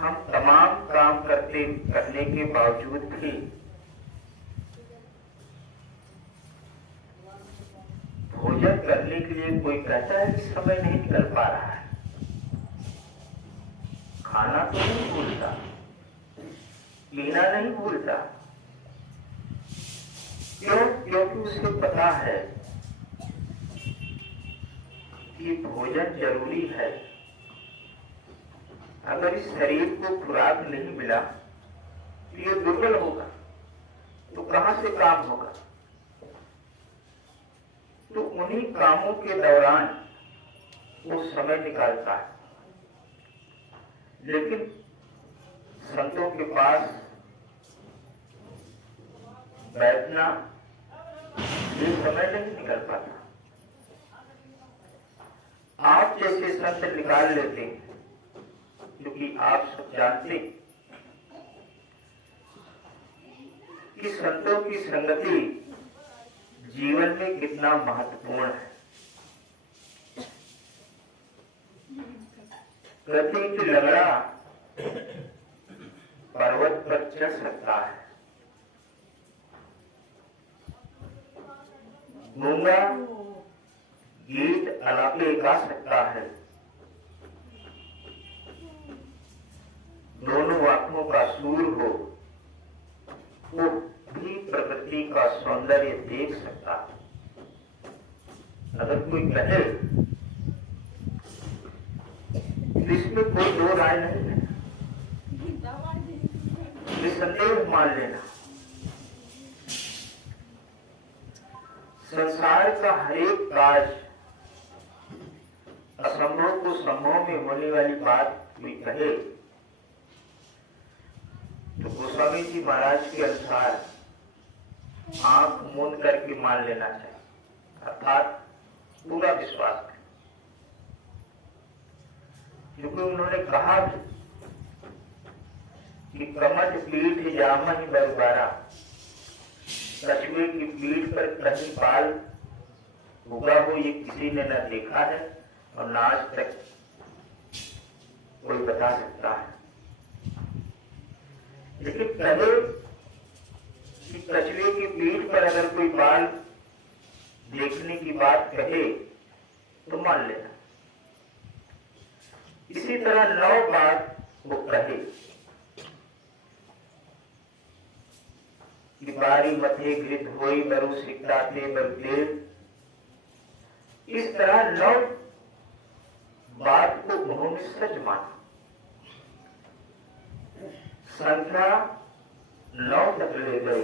हम तमाम काम करने के बावजूद भी भोजन करने के लिए कोई कहता है कि समय नहीं निकल पा रहा है। खाना तो नहीं भूलता, पीना नहीं भूलता। क्यों? क्योंकि उसे पता है कि भोजन जरूरी है। अगर इस शरीर को खुराक नहीं मिला तो ये दुर्बल होगा, तो कहां से काम होगा। तो उन्हीं कामों के दौरान वो समय निकालता है। लेकिन संतों के पास बैठना ये समय नहीं निकल पाता। आप जैसे संत निकाल लेते हैं, क्योंकि आप सब जानते कि संतों की संगति जीवन में कितना महत्वपूर्ण है। कहते हैं कि लगड़ा पर्वत पर चढ़ सकता है, गूंगा गीत अलापे गा सकता है, दोनों आंखों का सूर हो वो भी प्रकृति का सौंदर्य देख सकता है। अगर कोई कहे इसमें कोई दो राय नहीं है, निसंदेह मान लेना। संसार का हरेक काज असंभव को संभव में होने वाली बात कोई कहे तो गोस्वामी जी महाराज के अनुसार आंख मूंद करके मान लेना चाहिए, अर्थात पूरा विश्वास करें। क्योंकि उन्होंने कहा कि कमट पीठ जामहि बरबारा, कछुए की पीठ पर कहीं बाल उगा हो ये किसी ने न देखा है और न आज तक कोई बता सकता है। लेकिन कहे कि कछुए की पीठ पर अगर कोई बाल देखने की बात कहे तो मान लेना। इसी तरह 9 बात वो कहे कि बारी मथे घृत होई बरु सिकदाते बरते, इस तरह 9 बात को उन्होंने सच माना। संख्या 9 तक ले गए,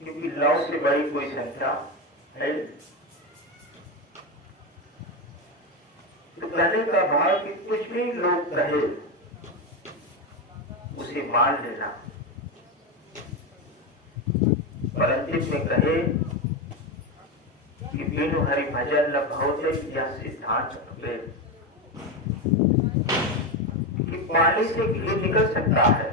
क्योंकि 9 से बड़ी कोई संख्या है। तो कहने का भाव कि कुछ भी लोग कहे उसे मान लेना। परंतु में कहे कि बिनु हरि भजन न भवते, यह सिद्धांत अद्वैत। कि पानी से घी निकल सकता है,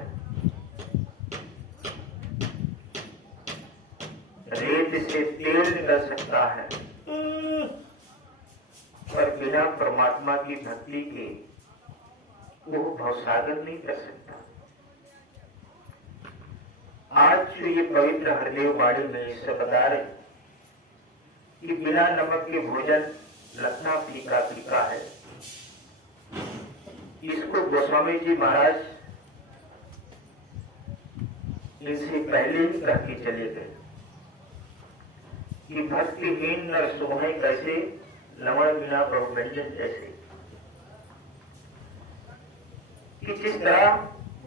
रेत से तेल निकल सकता है, पर बिना परमात्मा की भक्ति के वो भवसागर नहीं कर सकता। आज जो ये पवित्र हरदेव वाणी में सब बता रहे कि बिना नमक के भोजन लगना फीका फीका है, इसको गोस्वामी जी महाराज इनसे पहले ही कह के चले गए कि भक्तिहीन नर सोहे कैसे, लवण बिना बहुव्यंजन जैसे। कि जिस तरह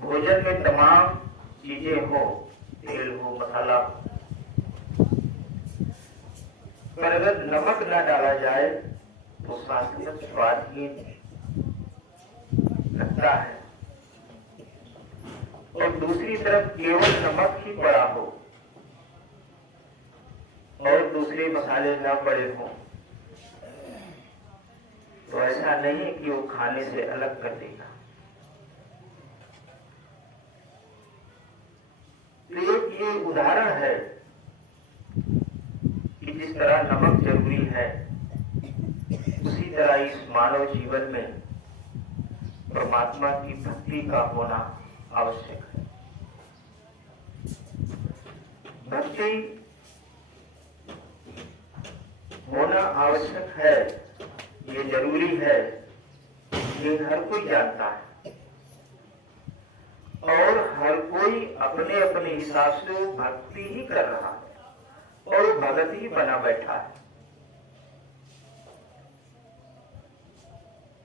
भोजन में तमाम चीजें हो, तेल हो, मसाला हो, पर अगर नमक न डाला जाए तो स्वास्थ्य स्वादहीन लगता है। और दूसरी तरफ केवल नमक ही पड़ा हो और दूसरे मसाले न पड़े हों तो ऐसा नहीं है कि वो खाने से अलग कर देगा। तो एक ये उदाहरण है कि जिस तरह नमक जरूरी है, उसी तरह इस मानव जीवन में परमात्मा की भक्ति का होना आवश्यक है। भक्ति होना आवश्यक है, ये जरूरी है, ये हर कोई जानता है और हर कोई अपने अपने हिसाब से वो भक्ति ही कर रहा है और वो भगत ही बना बैठा है।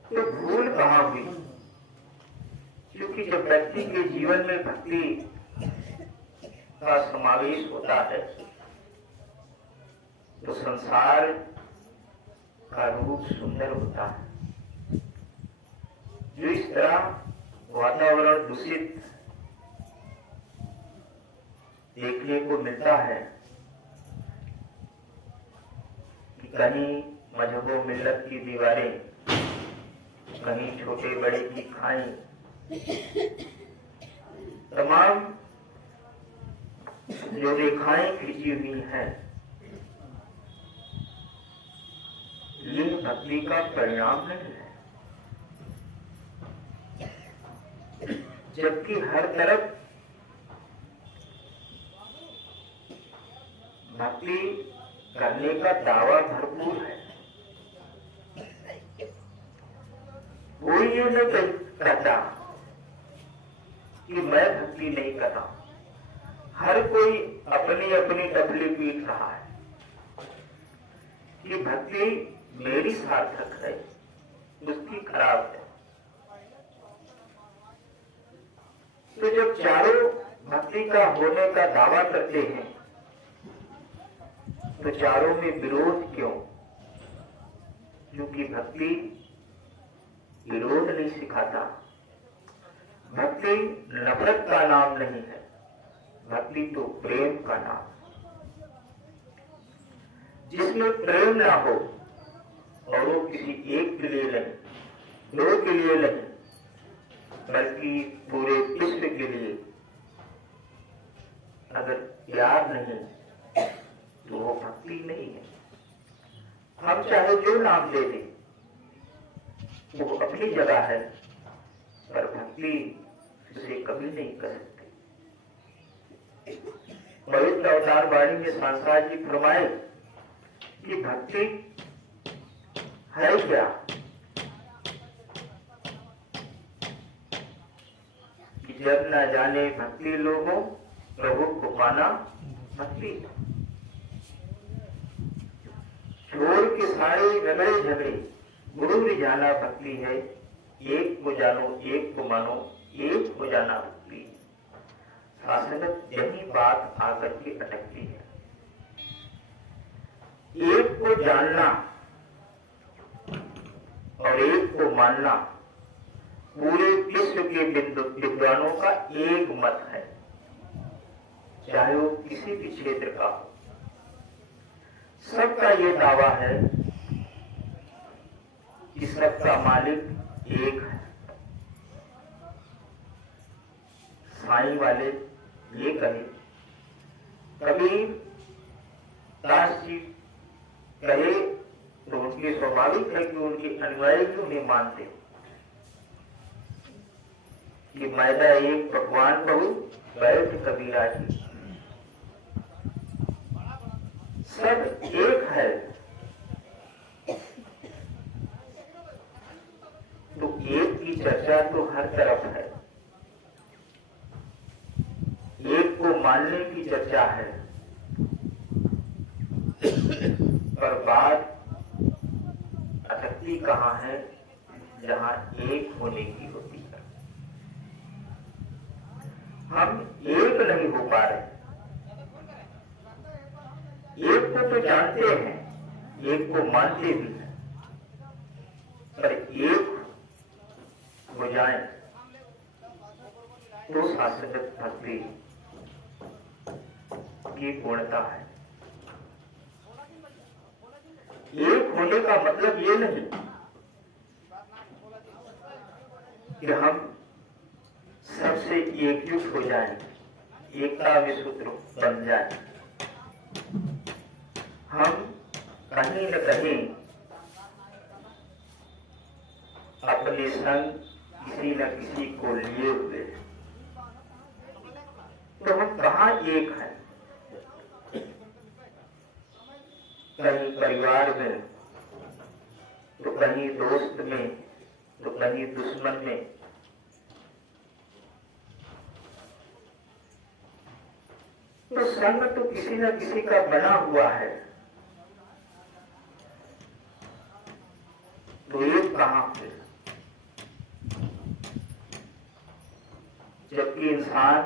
तो भूल कहां हुई? क्योंकि जब व्यक्ति के जीवन में भक्ति का समावेश होता है तो संसार का रूप सुंदर होता है। जो इस तरह वातावरण दूषित देखने को मिलता है कि कहीं मजहबों मिल्लत की दीवारें, कहीं छोटे बड़े की खाई, तमाम जो रेखाएं खींची हुई हैं, ये भक्ति का परिणाम नहीं है। जबकि हर तरफ भक्ति करने का दावा भरपूर है। कोई ये नहीं कहता कि मैं भक्ति नहीं कर रहा। हर कोई अपनी अपनी डबली पीट रहा है कि भक्ति मेरी सार्थक है, उसकी खराब है। तो जब चारों भक्ति का होने का दावा करते हैं तो चारों में विरोध क्यों? क्योंकि भक्ति विरोध नहीं सिखाता। भक्ति नफरत का नाम नहीं है, भक्ति तो प्रेम का नाम। जिसमें प्रेम ना हो और वो किसी एक के लिए नहीं, दो के लिए नहीं, बल्कि पूरे विश्व के लिए अगर प्यार नहीं तो वो भक्ति नहीं है। हम चाहे जो नाम दे दें वो अपनी जगह है, पर भक्ति उसे कभी नहीं कर सकते। पवित्र अवतार वाणी में सांसार जी फरमाए कि भक्ति है क्या? कि जब न जाने भक्ति लोगों प्रभु को पाना भक्ति। छोड़ के सारे झगड़े झगड़े गुरु री जाना भक्ति है। एक को जानो, एक को मानो, एक हो जाना भक्ति। शासनत यही बात आकर के अटकती है। एक को जानना और एक को मानना पूरे विश्व के विद्वानों का एक मत है, चाहे वो किसी भी क्षेत्र का हो। सबका ये दावा है कि सबका मालिक एक है। साईं वाले ये कहे, कबीर दास जी कहे तो उनके स्वाभाविक है कि उनके अनुयायी क्यों नहीं मानते कि मैदा एक भगवान कहूं बैठ कबीरा जी। सब एक है तो एक की चर्चा तो हर तरफ है, एक को मानने की चर्चा है, पर बात अटकती कहां है? जहां एक होने की होती है। हम एक नहीं हो पा रहे। एक को तो जानते हैं, एक को मानते भी हैं, पर एक हो जाए तो शाश्वत भक्ति की पूर्णता है। एक होने का मतलब ये नहीं कि हम सबसे एकजुट हो जाएं, एकता में सूत्र बन जाए। हम कहीं न कहीं अपने संग किसी न किसी को लिए हुए, तो हम कहाँ एक हैं? कहीं परिवार में, तो कहीं दोस्त में, तो कहीं दुश्मन में। तो संग तो किसी न किसी का बना हुआ है, तो एक कहाँ पे? जबकि इंसान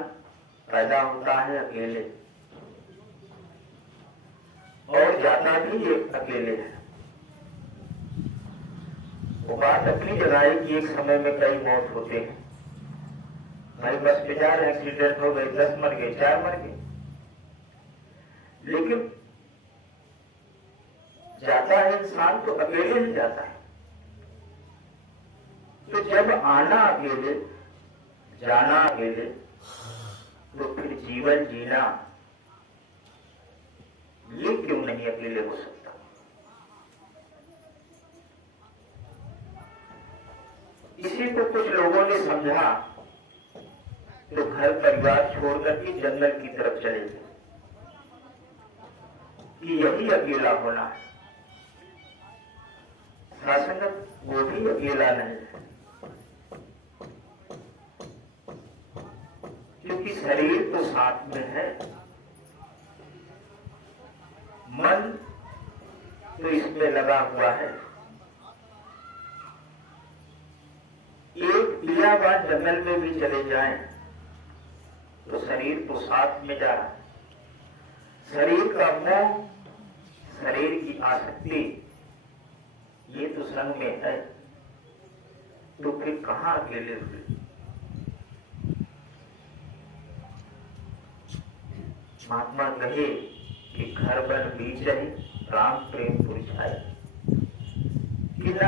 पैदा होता है अकेले और जाता भी एक अकेले है। वो बात अपनी जगह है कि एक समय में कई मौत होते हैं। भाई बस पे जा रहे, एक्सीडेंट हो गए, 10 मर गए, 4 मर गए, लेकिन जाता है इंसान तो अकेले ही जाता है। तो जब आना अकेले, जाना अकेले, तो फिर जीवन जीना ये क्यों नहीं अकेले हो सकता? इसी को कुछ लोगों ने समझा तो घर परिवार छोड़कर के जंगल की तरफ चले गए कि यही अकेला होना है। शासक वो भी अकेला नहीं है, क्योंकि शरीर तो साथ में है, मन तो इसमें लगा हुआ है। एक पिया बार जंगल में भी चले जाएं तो शरीर तो साथ में जा रहा है। शरीर का मोह, शरीर की आसक्ति, ये तो संग में है, तो फिर कहाँ अकेले हुए? महात्मा कहे कि घर बन बीच रहे, राम प्रेम पुरछाए, कि ना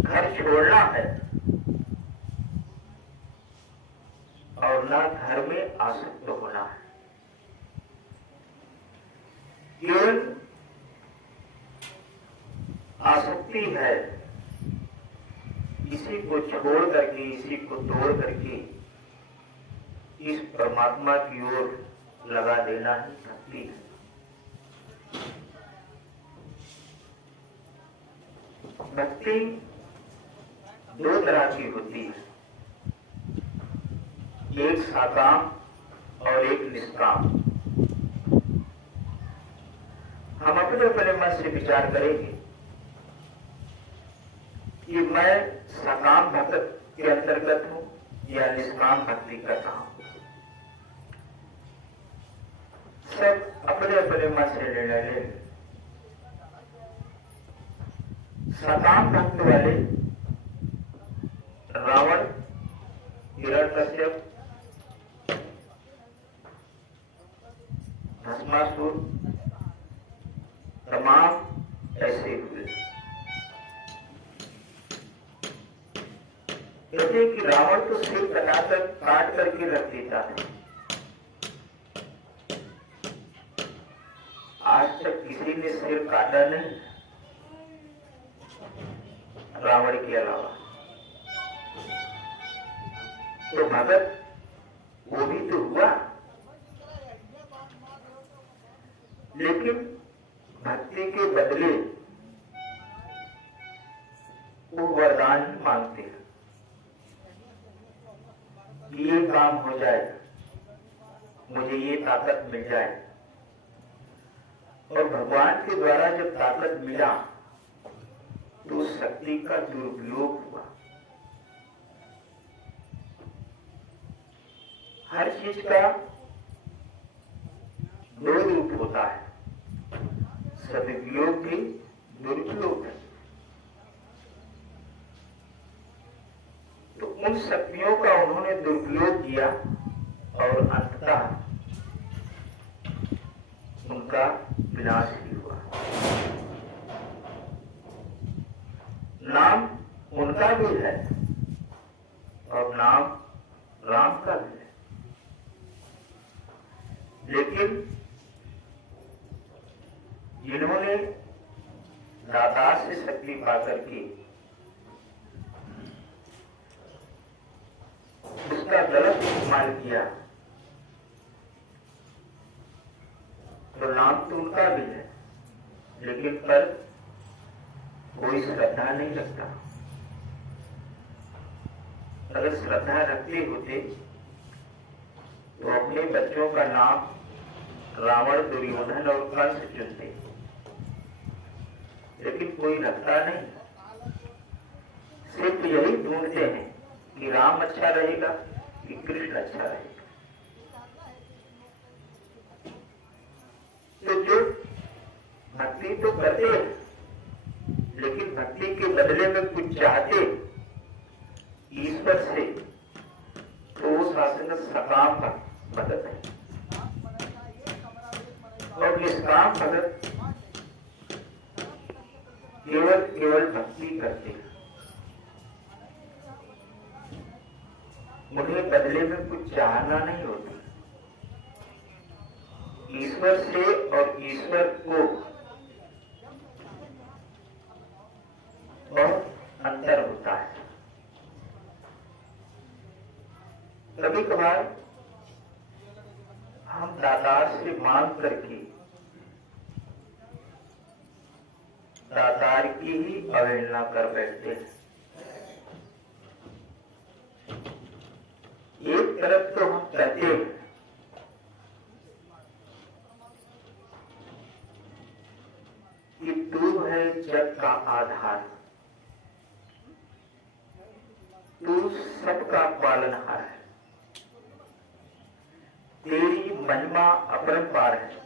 घर छोड़ना है और ना घर में आसक्त होना है। केवल आसक्ति है, इसी को छोड़ करके, इसी को तोड़ करके इस परमात्मा की ओर लगा देना ही भक्ति है। भक्ति दो तरह की होती है, एक सकाम और एक निष्काम। हम अपने अपने मन से विचार करेंगे कि मैं सकाम भक्त के अंतर्गत हूं या निष्काम भक्ति कर रहा हूं। सब अपने अपने मन से निर्णय लेंगे। सकाम भक्त वाले रावण, हिरण्यकश्यप, भस्मासुर, तमाम ऐसे हुए। कहते कि रावण तो सिर कटाकर काट करके रख देता है, आज तक किसी ने सिर काटा नहीं रावण के अलावा। तो भगत वो भी तो हुआ, लेकिन भक्ति के बदले वो वरदान ही मांगते हैं कि ये काम हो जाए, मुझे ये ताकत मिल जाए। और भगवान के द्वारा जब ताकत मिला तो उस शक्ति का दुरुपयोग हुआ। हर चीज का दो रूप होता है, सदुपयोग भी, दुरुपयोग है। तो उन शक्तियों का उन्होंने दुरुपयोग किया और अंततः उनका विनाश ही हुआ। नाम उनका भी है और नाम राम का भी है, लेकिन जिन्होंने दातार से शक्ति पाकर के उसका गलत इस्तेमाल किया तो नाम तो उनका भी है, लेकिन पर कोई श्रद्धा नहीं रखता। अगर श्रद्धा रखते होते तो अपने बच्चों का नाम रावण, दुर्योधन और कंस चुनते, लेकिन कोई रखता नहीं। सिर्फ यही ढूंढते हैं कि राम अच्छा रहेगा कि कृष्ण अच्छा रहेगा। तो जो भक्ति तो करते हैं, लेकिन भक्ति के बदले में कुछ चाहते ईश्वर से, तो वो शासन सकाम भगत है। और निष्काम भगत केवल भक्ति करते हैं, उन्हें बदले में कुछ चाहना नहीं होता। ईश्वर से और ईश्वर को बहुत अंतर होता है। कभी कभार हम दातार से मांग करके दातार की ही अवहेलना कर बैठते हैं। एक तरफ तो हम कहते हैं कि तू है जग का आधार, तू सबका पालनहार है, तेरी महिमा अपरंपार है,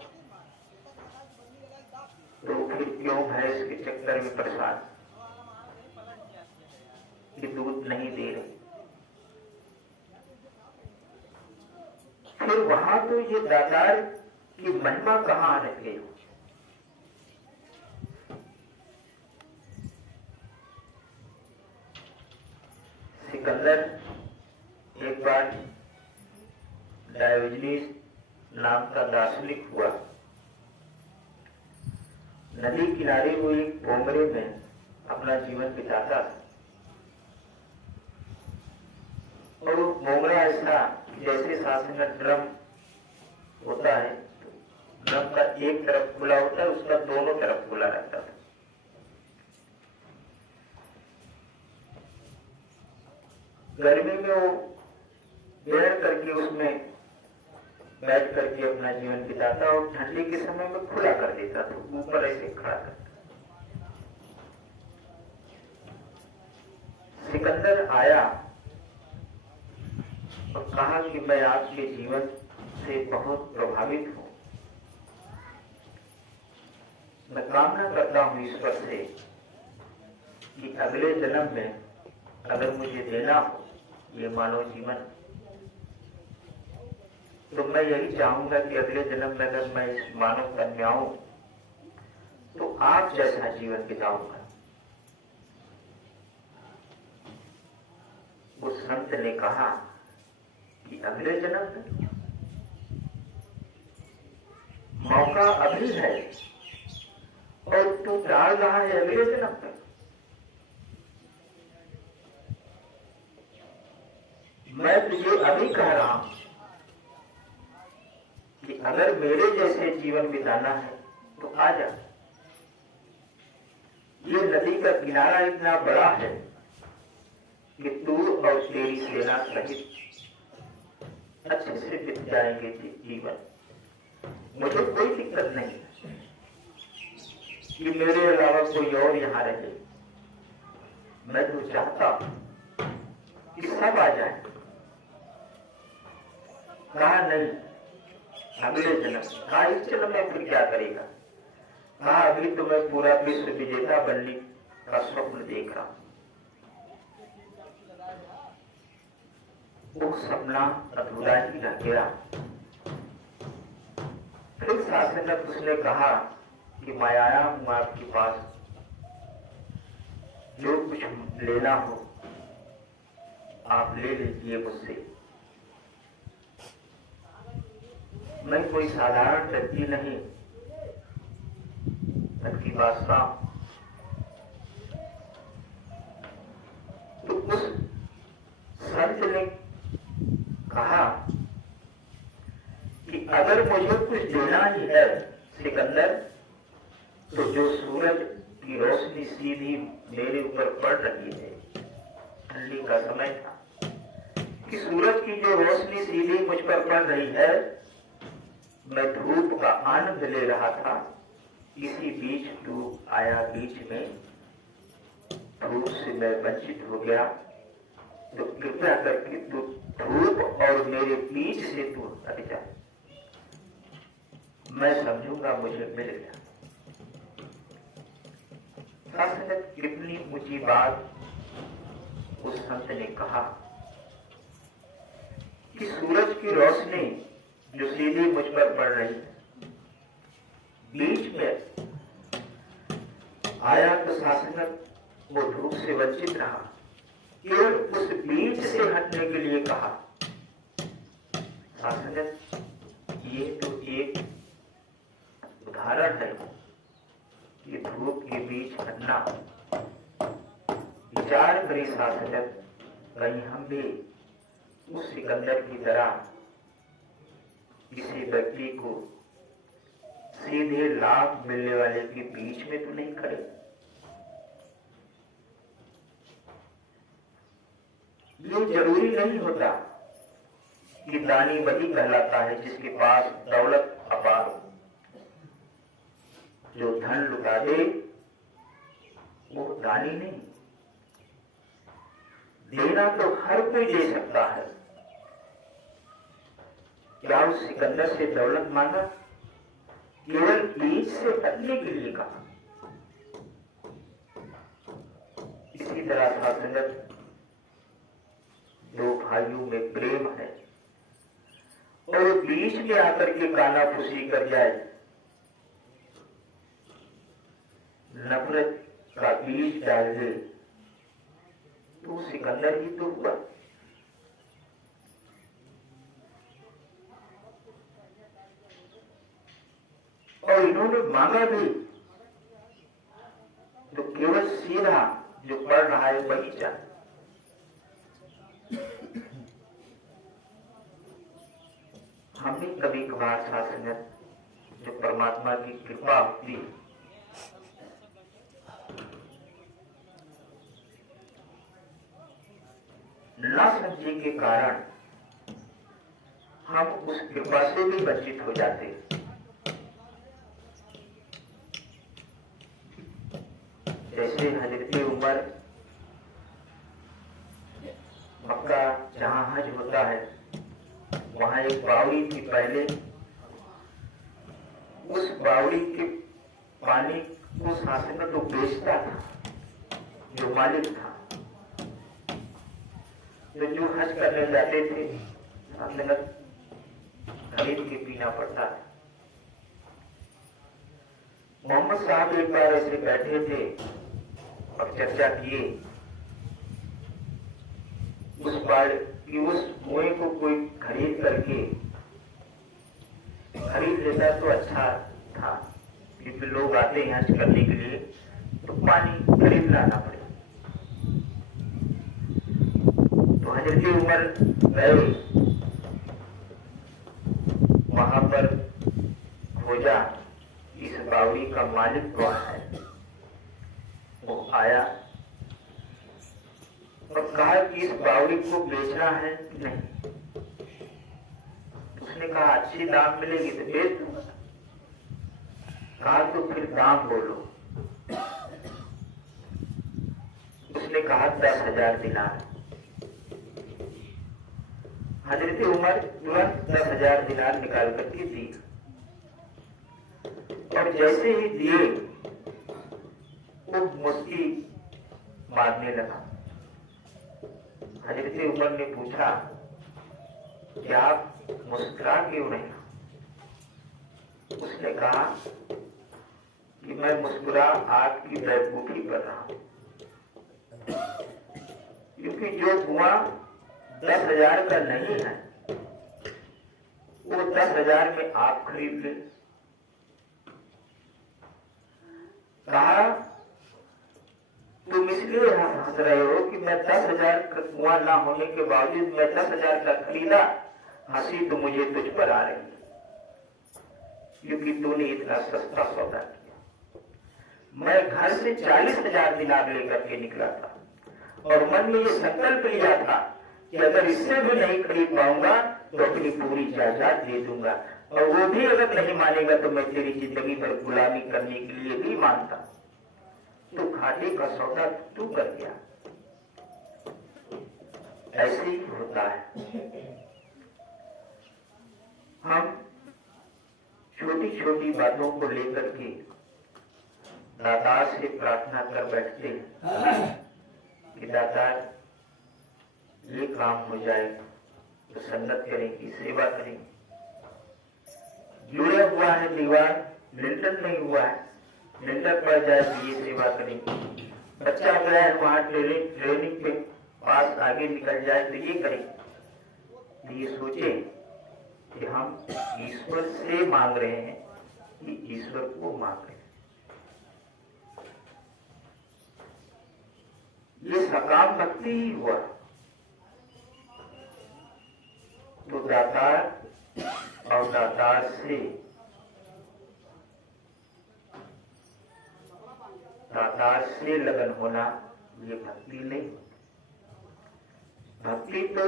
तो फिर क्यों भैंस के चक्कर में परेशान कि दूध नहीं दे रहे। फिर वहां तो ये दातार की महिमा कहां आने गई। सिकंदर एक बार डायोजनीस नाम का दार्शनिक हुआ। नदी किनारे वो एक कोमरे में अपना जीवन बिताता था, और वो मोमरा ऐसा जैसे शासन का ड्रम होता है, ड्रम का एक तरफ खुला होता है, उसका दोनों तरफ खुला रहता था। गर्मी में वो बैठ करके उसमें बैठ करके अपना जीवन बिताता, और ठंडी के समय में खुला कर देता था, ऊपर ऐसे खड़ा करता। सिकंदर आया और कहा कि मैं आपके जीवन से बहुत प्रभावित हूं, मैं कामना करता हूं ईश्वर से कि अगले जन्म में अगर मुझे देना हो ये मानव जीवन, तो मैं यही चाहूंगा कि अगले जन्म में अगर मैं इस मानव तन में आऊं तो आप जैसा जीवन बिताऊंगा। उस संत ने कहा कि अगले जन्म में मौका अभी है और तू डाल रहा है अगले जन्म तक। मैं तुझे अभी कह रहा हूं कि अगर मेरे जैसे जीवन बिताना है तो आ जा। ये नदी का किनारा इतना बड़ा है कि तू और तेरी सेना सहित अच्छे से बीत जाएंगे जीवन। मुझे कोई दिक्कत नहीं कि मेरे अलावा कोई और यहाँ रहे। मैं तो चाहता हूं कि सब आ जाए। कहा नहीं, अगले जन्म। कहा इस जन्म में फिर क्या करेगा? कहा अभी तो मैं पूरा विश्व विजेता बनने का स्वप्न देख रहा हूं। वो सपना अधूरा ही रह गया। फिर शासक उसने कहा कि मैं आया हूं आपके पास, जो कुछ लेना हो आप ले लीजिए मुझसे। मैं कोई साधारण व्यक्ति नहीं, बल्कि बादशाह। तो उस संत ने कहा कि अगर मुझे कुछ देना ही है सिकंदर, तो जो सूरज की रोशनी सीधी मेरे ऊपर पड़ रही है, ठंडी का समय था कि सूरज की जो रोशनी सीधी मुझ पर पड़ रही है, मैं धूप का आनंद ले रहा था। इसी बीच धूप आया, बीच में धूप से मैं वंचित हो गया। तो कृपया करके तू धूप और मेरे बीच से तू हट जा, मैं समझूंगा मुझे मिल गया। शासक कितनी ऊंची बात उस संत ने कहा कि सूरज की रोशनी जो सीधी मुझ पर पड़ रही है, बीच में आया तो शासक वो धूप से वंचित रहा। केवल उस बीच से हटने के लिए कहा। शासक, ये तो एक उदाहरण है कि धूप के बीच हटना। विचार करें शासक, कहीं हम भी उस सिकंदर की तरह किसी व्यक्ति को सीधे लाभ मिलने वाले के बीच में तो नहीं खड़े। ये जरूरी नहीं होता कि दानी वही कहलाता है जिसके पास दौलत अपार हो। जो धन लुटा दे वो दानी नहीं। देना तो हर कोई दे सकता है। क्या उस सिकंदर से दौलत मांगा? केवल बीच से हटने के लिए कहा। इसी तरह था संगत, दो भाइयों में प्रेम है और बीच में आकर के काना फूसी कर जाए, नफरत का बीज डाल दे, तो सिकंदर ही तो हुआ। और इन्होंने मांगा भी तो केवल सीधा जो पढ़ रहा है वही चाहिए। हमने कभी कभार शासक जो परमात्मा की कृपा होती है, न समझने के कारण हम उस कृपा से भी वंचित हो जाते हैं। जैसे हजरत उमर मक्का जहां हज होता है, वहां एक बावड़ी थी। पहले उस बावड़ी के पानी को शासक तो बेचता था, जो मालिक था। तो जो हज करने जाते थे, शासक खरीद के पीना पड़ता था। मोहम्मद साहब एक बार ऐसे बैठे थे और चर्चा किए उस बार कि उस कुएं को कोई खरीद करके खरीद लेता तो अच्छा था, क्योंकि लोग आते हैं हज करने के लिए तो पानी खरीदना ना पड़े। तो हजरत उमर गए, वहां पर खोजा इस बावड़ी का मालिक कौन है। वो आया और कहा कि इस बावड़ी को बेचना है कि नहीं। उसने कहा अच्छी दाम मिलेगी तो बेच दूंगा। कहा तो फिर दाम बोलो। उसने कहा 10,000 दिनार। हजरत उमर तुरंत 10,000 दिनार निकाल करके दी, और जैसे ही दिए वो मुस्की मारने लगा। हजरत उमर ने पूछा कि आप मुस्कुरा क्यों नहीं? उसने कहा कि मैं मुस्कुरा आपकी बेवकूफी कर रहा हूं, क्योंकि जो कुआं 10,000 का नहीं है वो 10,000 में आप खरीद ले। कहा तुम इसलिए हंस रहे हो कि मैं 10,000 का कुआं ना होने के बावजूद मैं 10,000 का खरीदा, हंसी तो मुझे तुझ पर आ रही है, क्योंकि तूने इतना सस्ता सौदा किया। मैं घर से 40,000 दिनार लेकर के निकला था और मन में ये संकल्प लिया था कि अगर इससे भी नहीं खरीद पाऊंगा तो अपनी पूरी जायदाद दे दूंगा, और वो भी अगर नहीं मानेगा तो मैं तेरी जिंदगी भर गुलामी करने के लिए भी मानता। तो घाटे का सौदा तू कर दिया। ऐसे ही होता है। हम छोटी छोटी बातों को लेकर के दातार से प्रार्थना कर बैठते हैं कि दातार ये काम हो जाए तो सन्नत करेंगी, सेवा करेंगे। जुड़ा हुआ है दीवार, लिंटर नहीं हुआ है, लिंटर पड़ जाए तो ये सेवा करेंगे। बच्चा गया है वहां ट्रेनिंग पे पास आगे निकल जाए तो ये करेंगे। ये सोचे कि हम ईश्वर से मांग रहे हैं कि ईश्वर को मांग रहे हैं। ये सकाम भक्ति ही हुआ। तो दातार और दातार से लगन होना ये भक्ति नहीं। भक्ति तो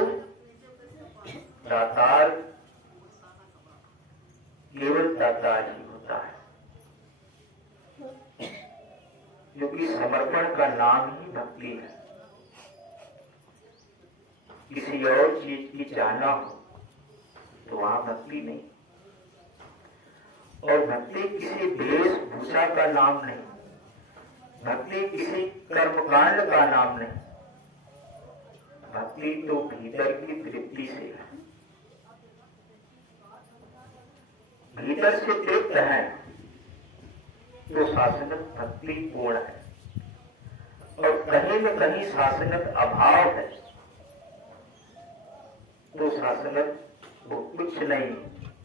दातार केवल दातार ही होता है, क्योंकि समर्पण का नाम ही भक्ति है। किसी और चीज की चाहना हो तो वहां भक्ति नहीं। और भक्ति किसी वेशभूषा का नाम नहीं, भक्ति किसी कर्मकांड का नाम नहीं। भक्ति तो भीतर की तृप्ति से है। भीतर से तृप्त है तो शासनत भक्ति पूर्ण है, और कहीं न कहीं शासनत अभाव है तो शासनत वो कुछ नहीं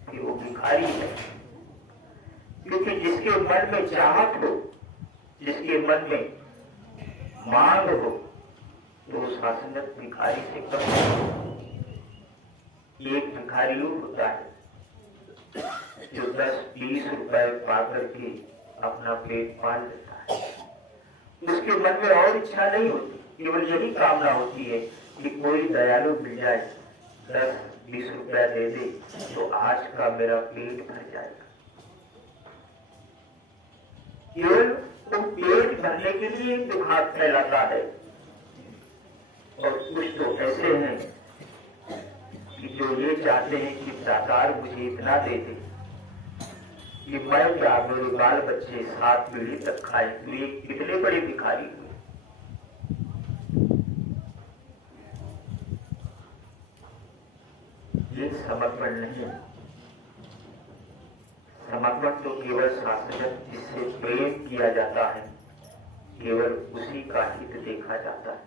कि वो भिखारी है। क्योंकि जिसके मन में चाहत हो, जिसके मन में मांग हो, तो शासनत भिखारी से कम नहीं। एक भिखारी होता है जो 10-20 रुपए पाकर के अपना पेट पाल लेता है। उसके मन में और इच्छा नहीं होती, केवल यही कामना होती है कि कोई दयालु मिल जाए, 10-20 रुपया दे दे तो आज का मेरा पेट भर जाएगा। केवल तो पेट भरने के लिए दुखात फैलाता है। और कुछ तो ऐसे हैं कि जो ये चाहते हैं कि दातार मुझे इतना दे दे कि मैं क्या मेरे बाल बच्चे 7 पीढ़ी तक खाए। तो ये कितने बड़े भिखारी हुए। ये समर्पण नहीं। समर्पण तो केवल शासनत जिससे प्रेम किया जाता है, केवल उसी का हित देखा जाता है,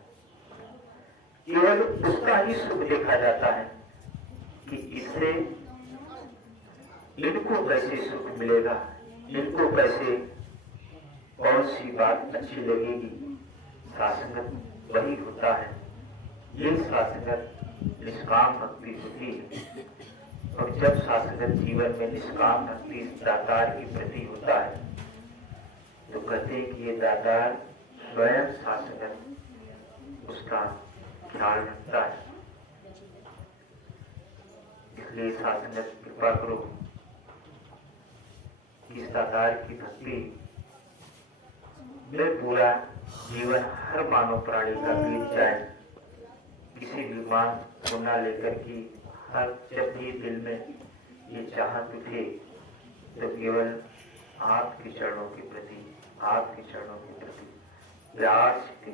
केवल उसका ही सुख देखा जाता है कि इससे इनको कैसे सुख मिलेगा, इनको कैसे कौन सी बात अच्छी लगेगी। शासनत वही होता है। ये शासनत निष्काम भक्ति होती है। और जब शासनत जीवन में निष्काम भक्ति दातार के प्रति होता है तो कहते हैं कि ये दातार स्वयं शासनत उसका ख्याल रखता है। इसलिए शासनत कृपा करो इस दातार की भक्ति में पूरा जीवन हर मानव प्राणी का बीत जाए। किसी भी मांग को न लेकर की हर जब भी दिल में ये चाहत उठे तो केवल आपके चरणों के प्रति, आपके चरणों के प्रति प्यार से